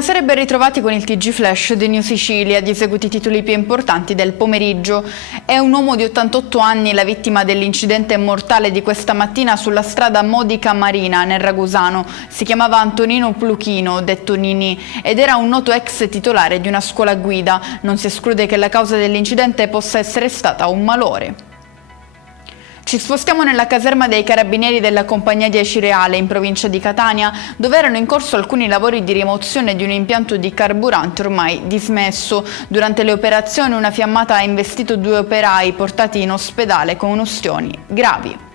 Buonasera e ben ritrovati con il TG Flash di New Sicilia. Di seguito i titoli più importanti del pomeriggio. È un uomo di 88 anni la vittima dell'incidente mortale di questa mattina sulla strada Modica Marina nel Ragusano. Si chiamava Antonino Pluchino, detto Nini, ed era un noto ex titolare di una scuola guida. Non si esclude che la causa dell'incidente possa essere stata un malore. Ci spostiamo nella caserma dei Carabinieri della Compagnia 10 Reale in provincia di Catania, dove erano in corso alcuni lavori di rimozione di un impianto di carburante ormai dismesso. Durante le operazioni una fiammata ha investito 2 operai portati in ospedale con ustioni gravi.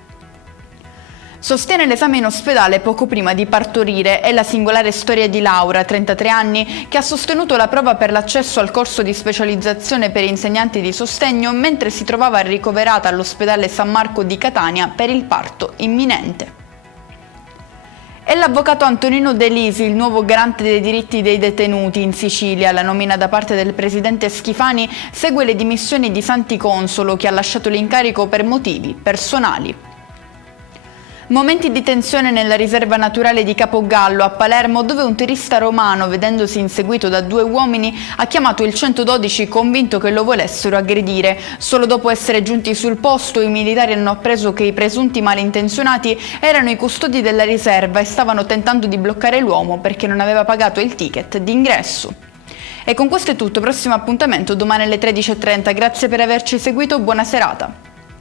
Sostiene l'esame in ospedale poco prima di partorire. È la singolare storia di Laura, 33 anni, che ha sostenuto la prova per l'accesso al corso di specializzazione per insegnanti di sostegno mentre si trovava ricoverata all'ospedale San Marco di Catania per il parto imminente. È l'avvocato Antonino De Lisi, il nuovo garante dei diritti dei detenuti in Sicilia. La nomina da parte del presidente Schifani segue le dimissioni di Santi Consolo, che ha lasciato l'incarico per motivi personali. Momenti di tensione nella riserva naturale di Capogallo a Palermo, dove un turista romano, vedendosi inseguito da 2 uomini, ha chiamato il 112 convinto che lo volessero aggredire. Solo dopo essere giunti sul posto i militari hanno appreso che i presunti malintenzionati erano i custodi della riserva e stavano tentando di bloccare l'uomo perché non aveva pagato il ticket d'ingresso. E con questo è tutto, prossimo appuntamento domani alle 13:30. Grazie per averci seguito, buona serata.